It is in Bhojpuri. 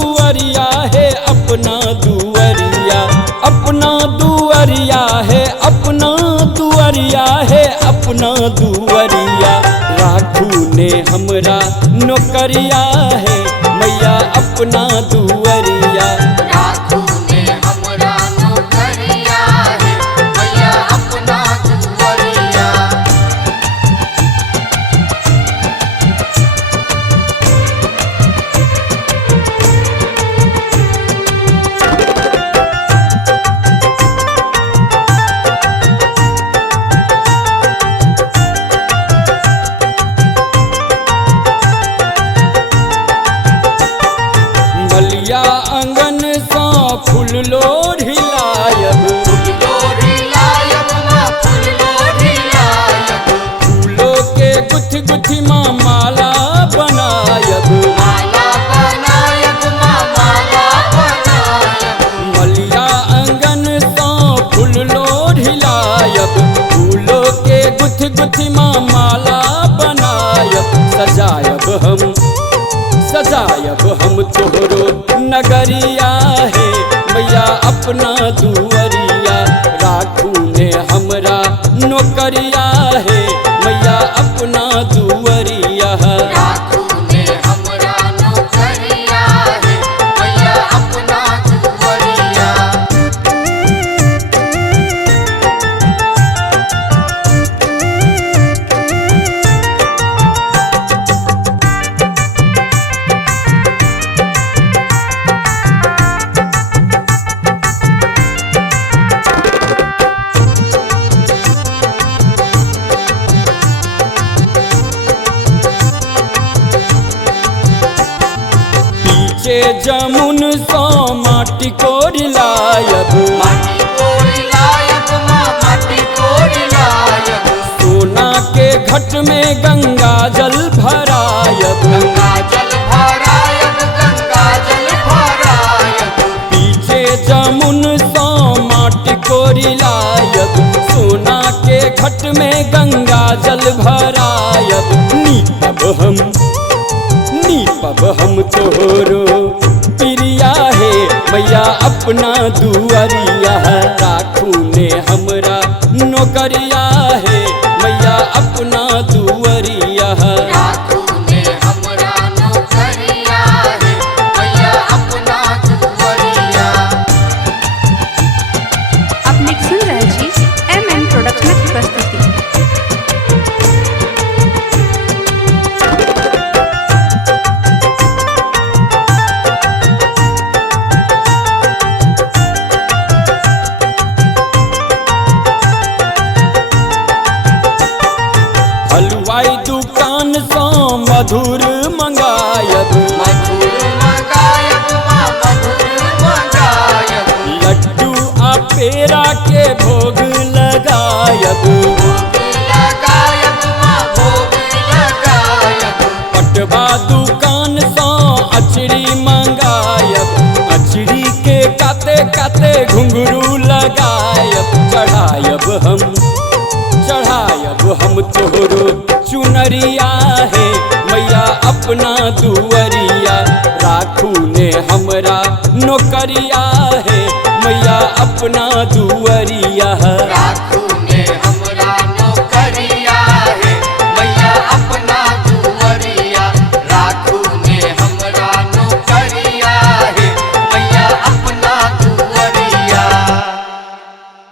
दुआरिया है अपना दुआरिया, अपना दुआरिया है अपना दुआरिया है अपना दुआरिया। राखू ने हमरा नौकरिया है मैया अपना दुआरिया। राखू ने हमरा नौकरिया है मैया अपना दुआरिया। मलिया आंगन सा फूल लोढ़ी लायब, फूलों के गुथ गुथी माँ माला बनायब। मलिया आंगन सा फूल लोढ़ी लायब, फूलों के गुथ गुथी माँ माला बनायब। सजायब हम तोहरो नगरिया है मैया अपना दुआरिया। राखू ने हमरा नौकरिया है मैया अपना दुआरिया। राखू ने हमरा नौकरिया है मैया अपना दुआरिया। पीछे जमुन सो माटी कोरी लायब, सोना के घट में गंगा जल भरायब। पीछे जमुन सो माटी कोरी लायब, सोना के घट में गंगा जल भरायब। नीपब हम तोहरो प्रिया है मैया अपना दुआरिया। राखू ने हमरा नौकरिया है मैया अपना दुआरिया। राखू ने हमरा नौकरिया है मैया अपना दुआरिया। अपने सुन रहे जी MM प्रोडक्शन की प्रस्तुति। हलवाई दुकान सो मधुर मंगायब, लड्डू आ पेड़ा के भोग लगायब। पटवा दुकान सो अचरी मंगायब, अचरी के काते काते घुंघरू लगायब। चढ़ायब हम तोहरो चुनरिया है मैया अपना दुआरिया। राखू ने हमरा नौकरिया है मैया अपना दुआरिया।